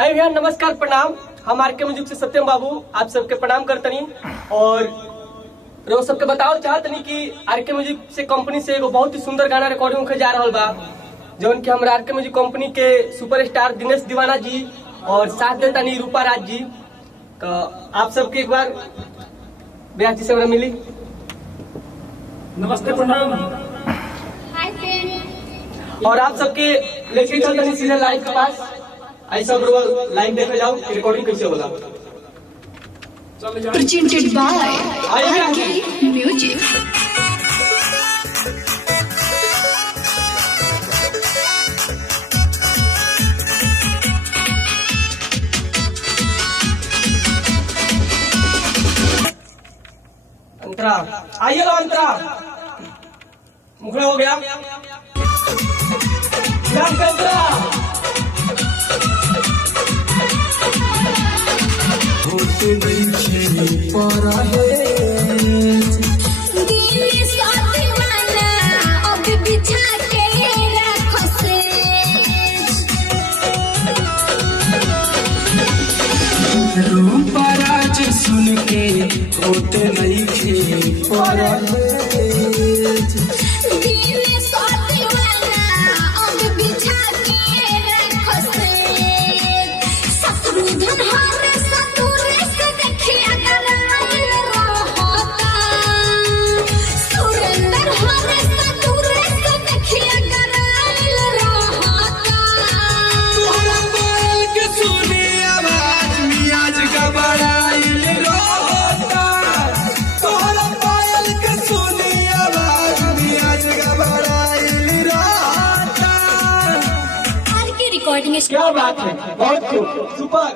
हाय भैया, नमस्कार, प्रणाम। हम आर के म्यूजिक से सत्यम बाबू आप सबके प्रणाम करतनी और रोज सबके बताओ चाहतनी कि आर के म्यूजिक से कंपनी से एगो बहुत ही सुंदर गाना रिकॉर्डिंग होके जा रहा बा, जौन की हमारे आर के म्यूजिक कंपनी के सुपरस्टार दिनेश दीवाना जी और साथ देता नी रूपा राज जी। तो आप सबके एक बार ब्याह जी से हमरा मिली। नमस्ते, प्रणाम। Hi friend. और आप सबके लेके चलते सीधे लाइव के पास। ऐसा लाइव देखे जाओ रिकॉर्डिंग कैसे होला। Presented by RK Music। अंतरा आइए लो, अंतरा मुखड़ा हो गया। अंतरा होते नहीं पारा है दिल साथ वाला अब बिछा के रखो से रूपा राज सुन के होते नहीं खे पारा है दिल साथ वाला अब बिछा के रखो से शत्रु धन हारे सतुरे से देखिया गलाइल रहता सुरेंद्र हारे सतुरे से देखिया गलाइल रहता तोहरा पायल के सुनी आवाज मियाज घबराइल रहता। तोहरा पायल के सुनी आवाज मियाज घबराइल रहता। आर के रिकॉर्डिंग क्या बात है, बहुत खूब, सुपर।